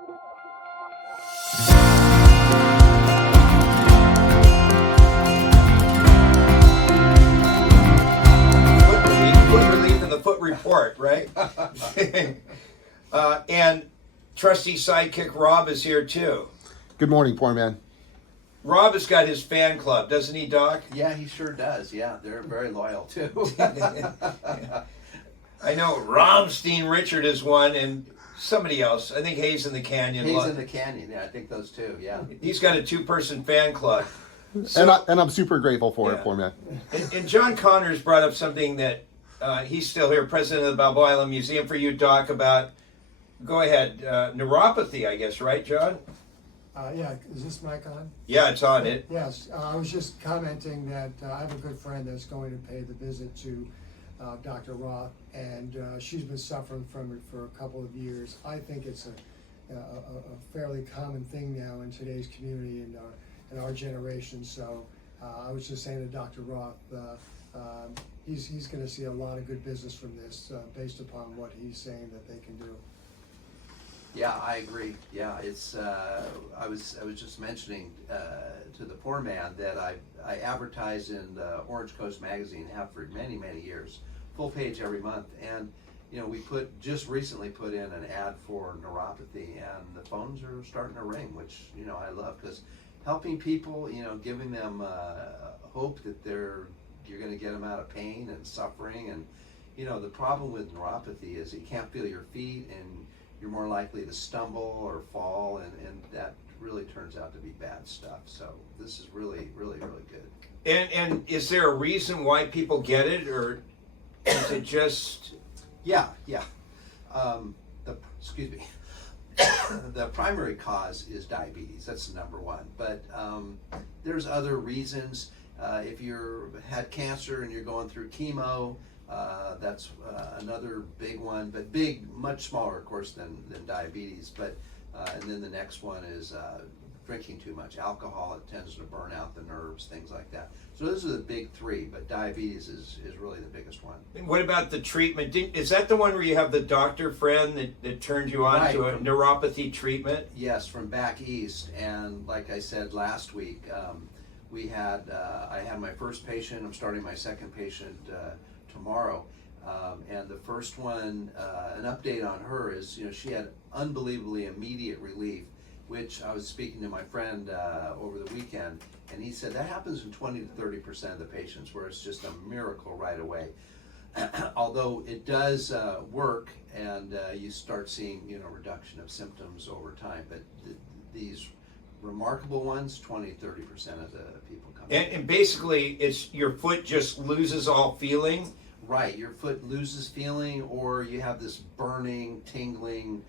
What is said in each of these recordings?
Foot relief in the foot report, right? And trusty sidekick Rob is here too. Good morning, Poorman. Rob has got his fan club, doesn't he, Doc? Yeah, he sure does. Yeah, they're very loyal too. I know Romstein Richard is one, and somebody else. I think Hayes in the Canyon. Hayes in the Canyon. Yeah, I think those two. Yeah. He's got a 2-person fan club. So, and I'm super grateful for it, Poorman. And John Connors brought up something that he's still here, president of the Balboa Island Museum, for you, Doc, about, go ahead, neuropathy, I guess, right, John? Yeah, is this mic on? Yeah, it's on it. Yes, I was just commenting that I have a good friend that's going to pay the visit to Dr. Roth, and she's been suffering from it for a couple of years. I think it's a fairly common thing now in today's community and in our generation. So I was just saying to Dr. Roth, he's going to see a lot of good business from this based upon what he's saying that they can do. Yeah, I agree. Yeah, it's. I was just mentioning to the Poorman that I advertise in the Orange Coast magazine, have for many years, full page every month, and we just recently put in an ad for neuropathy, and the phones are starting to ring, which I love, because helping people, giving them hope that you're going to get them out of pain and suffering, and the problem with neuropathy is you can't feel your feet and you're more likely to stumble or fall, and that really turns out to be bad stuff. So this is really good. And is there a reason why people get it, or is it just? Yeah. Excuse me. The primary cause is diabetes. That's the number one. But there's other reasons. If you've had cancer and you're going through chemo, that's another big one, but much smaller, of course, than diabetes. But and then the next one is drinking too much alcohol. It tends to burn out the nerves, things like that. So those are the big three, but diabetes is really the biggest one. And what about the treatment? Is that the one where you have the doctor friend that turned you on to a neuropathy treatment? Yes, from back east. And like I said last week, I had my first patient. I'm starting my second patient tomorrow, and the first one, an update on her is, she had unbelievably immediate relief, which I was speaking to my friend over the weekend, and he said that happens in 20 to 30% of the patients, where it's just a miracle right away. Although it does work, and you start seeing reduction of symptoms over time, but these remarkable ones, 20-30% of the people come in. And basically, it's your foot just loses all feeling. Right, your foot loses feeling, or you have this burning, tingling,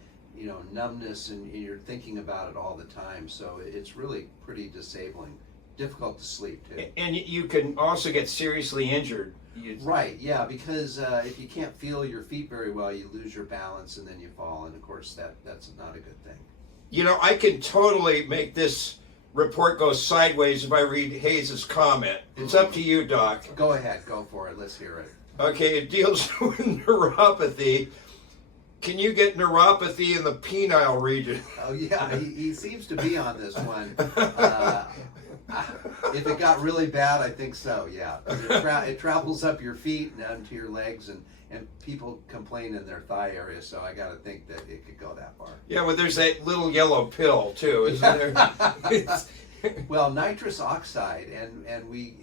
numbness, and you're thinking about it all the time. So it's really pretty disabling, difficult to sleep too. And you can also get seriously injured. Right, yeah, because if you can't feel your feet very well, you lose your balance and then you fall, and of course that's not a good thing. I can totally make this report go sideways if I read Hayes' comment. It's up to you, Doc. Go ahead, go for it. Let's hear it. Okay, it deals with neuropathy. Can you get neuropathy in the penile region? Oh yeah, he seems to be on this one. If it got really bad, I think so, yeah. It travels up your feet and down to your legs, and people complain in their thigh area, so I got to think that it could go that far. Yeah, well, there's that little yellow pill, too, isn't there? Well, nitrous oxide, and we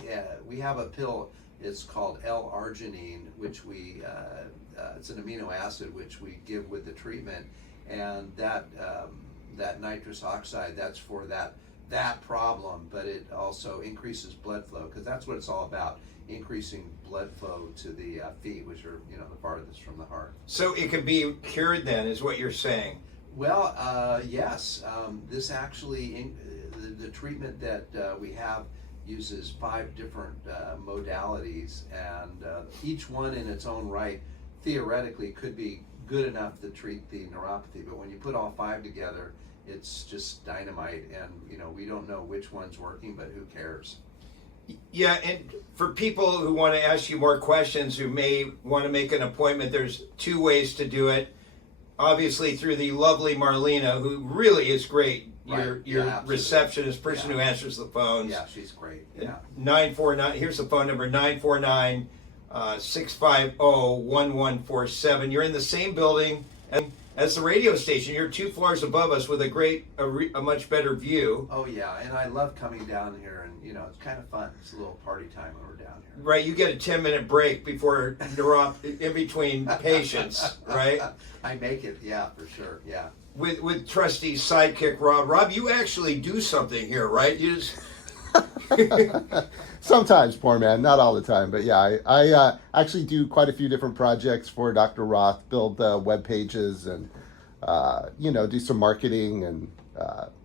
have a pill. It's called L-arginine, which it's an amino acid which we give with the treatment, and that nitrous oxide, that's for that problem, but it also increases blood flow, because that's what it's all about, increasing blood flow to the feet, which are the farthest from the heart. So it can be cured then, is what you're saying? Well, yes. This actually, the treatment that we have uses 5 different modalities, and each one in its own right theoretically could be good enough to treat the neuropathy, but when you put all 5 together, it's just dynamite, and we don't know which one's working, but who cares? Yeah, and for people who want to ask you more questions, who may want to make an appointment, there's 2 ways to do it. obviously through the lovely Marlena, who really is great. Right. Your Yeah, absolutely. receptionist, person Yeah. who answers the phones. Yeah, she's great. Yeah. 949, here's the phone number, 949-650-1147. You're in the same building as the radio station. You're 2 floors above us with a much better view. Oh yeah, and I love coming down here, and it's kind of fun. It's a little party time when we're down here. Right, you get a 10-minute break before in between patients, right? I make it, yeah, for sure, yeah. With trustee sidekick Rob. Rob, you actually do something here, right? You just Sometimes, poor man, not all the time, but yeah, I actually do quite a few different projects for Dr. Roth, build web pages and, do some marketing and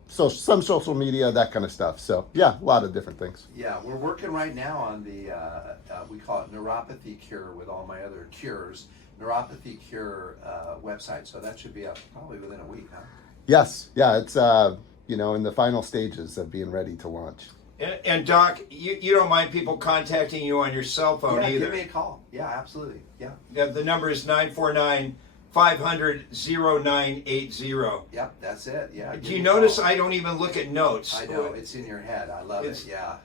some social media, that kind of stuff. So yeah, a lot of different things. Yeah, we're working right now on the, we call it NeuropathyCur with all my other cures, NeuropathyCur website. So that should be up probably within a week, huh? Yes, yeah, it's, in the final stages of being ready to launch. and Doc, you don't mind people contacting you on your cell phone Yeah, either. give me a call. Yeah, absolutely. Yeah. The number is 949-500-0980. Yep, that's it. Yeah. Do you notice I don't even look at notes? I know, it's in your head. I love It's- it. Yeah.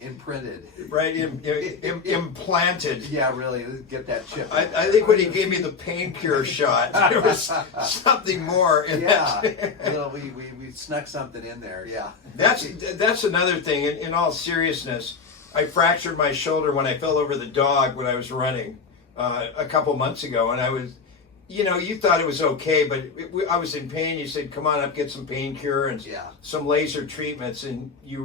Imprinted. Right, implanted. Yeah, really. Get that chip. I think when he gave me the pain cure shot, there was something more in Yeah. that. Well, we snuck something in there. Yeah. That's another thing. In all seriousness, I fractured my shoulder when I fell over the dog when I was running a couple months ago, and I was, you thought it was okay, but I was in pain. You said, "Come on up, get some pain cure and Yeah. some laser treatments," and you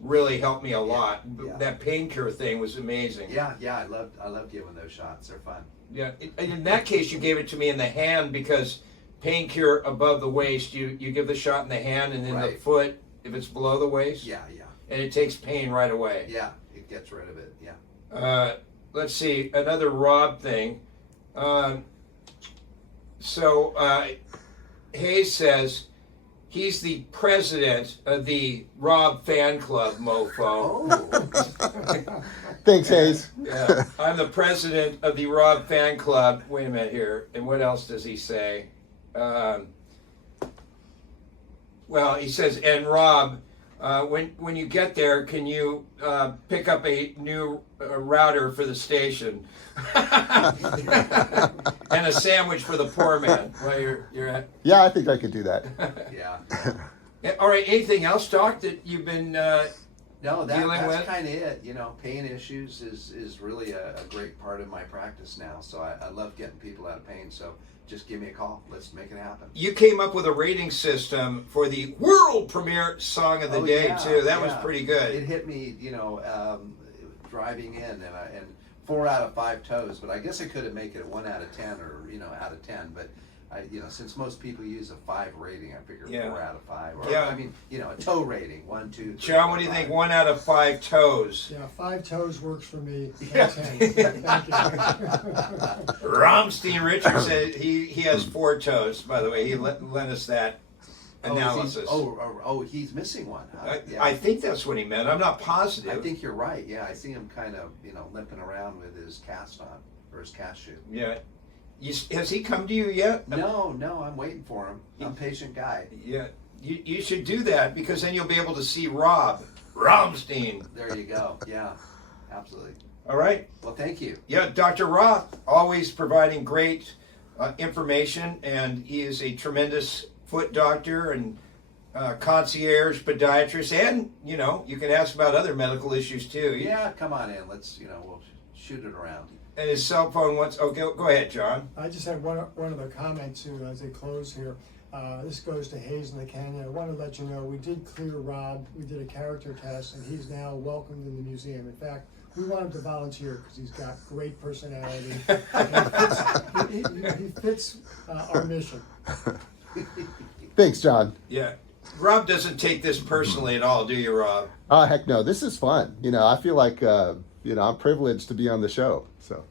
really helped me a lot. Yeah. That pain cure thing was amazing. Yeah, I love giving those shots. They're fun. Yeah. In that case, you gave it to me in the hand because pain cure above the waist, you give the shot in the hand, and in the Right. foot if it's below the waist. Yeah. And it takes pain right away. Yeah, it gets rid of it. Yeah. Let's see, another Rob thing. Hayes says he's the president of the Rob fan club, mofo. Oh. Thanks, Hayes. Yeah, I'm the president of the Rob fan club. Wait a minute here. And what else does he say? Well, he says, and Rob, when you get there, can you pick up a new router for the station and a sandwich for the poor man while you're at? Yeah, I think I could do that. Yeah. All right. Anything else, Doc, that you've been No, dealing that's with? kind of it. Pain issues is really a great part of my practice now. So I love getting people out of pain. So just give me a call. Let's make it happen. You came up with a rating system for the world premiere song of the day yeah, too. That was yeah. pretty good. It hit me, driving in, and 4 out of 5 toes. But I guess I could make it a 1 out of 10 or out of 10. But since most people use a 5 rating, I figure Yeah. 4 out of 5. Or, Yeah. a toe rating, 1, 2, 3. John, 4, what do you 5. think? 1 out of 5 toes. Yeah, 5 toes works for me. Yeah. 10. Thank you. Ramstein Richard said he has 4 toes. By the way, he lent us that analysis. He's missing one. Huh? I think that's what he meant. I'm not positive. I think you're right. Yeah, I see him kind of, limping around with his cast on, or his cast shoe. Yeah. Has he come to you yet? No, I'm waiting for him. I'm a patient guy. Yeah. You should do that because then you'll be able to see Rob Ramstein. There you go. Yeah, absolutely. All right. Well, thank you. Yeah, Dr. Roth, always providing great information, and he is a tremendous foot doctor and concierge podiatrist, and you can ask about other medical issues too. Yeah, come on in. Let's, we'll shoot it around. And his cell phone go ahead, John. I just had one other comment too as they close here. This goes to Hayes in the Canyon. I want to let you know we did clear Rob. We did a character test, and he's now welcomed in the museum. In fact, we want him to volunteer because he's got great personality. He fits our mission. Thanks, John. Yeah. Rob doesn't take this personally at all, do you, Rob? Oh, heck no, this is fun. I feel like, I'm privileged to be on the show. So.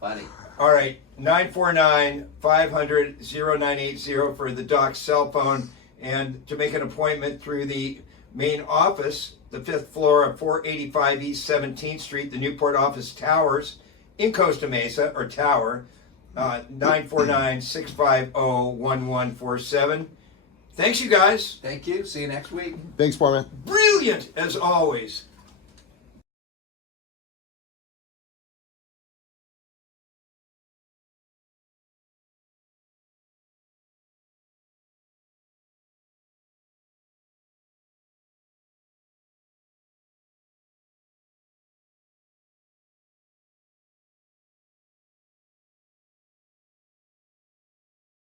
Funny. All right, 949-500-0980 for the doc's cell phone, and to make an appointment through the main office, the 5th floor of 485 East 17th Street, the Newport Office Towers in Costa Mesa, or Tower. 949-650-1147. Thanks, you guys. Thank you. See you next week. Thanks, Poorman. Brilliant as always.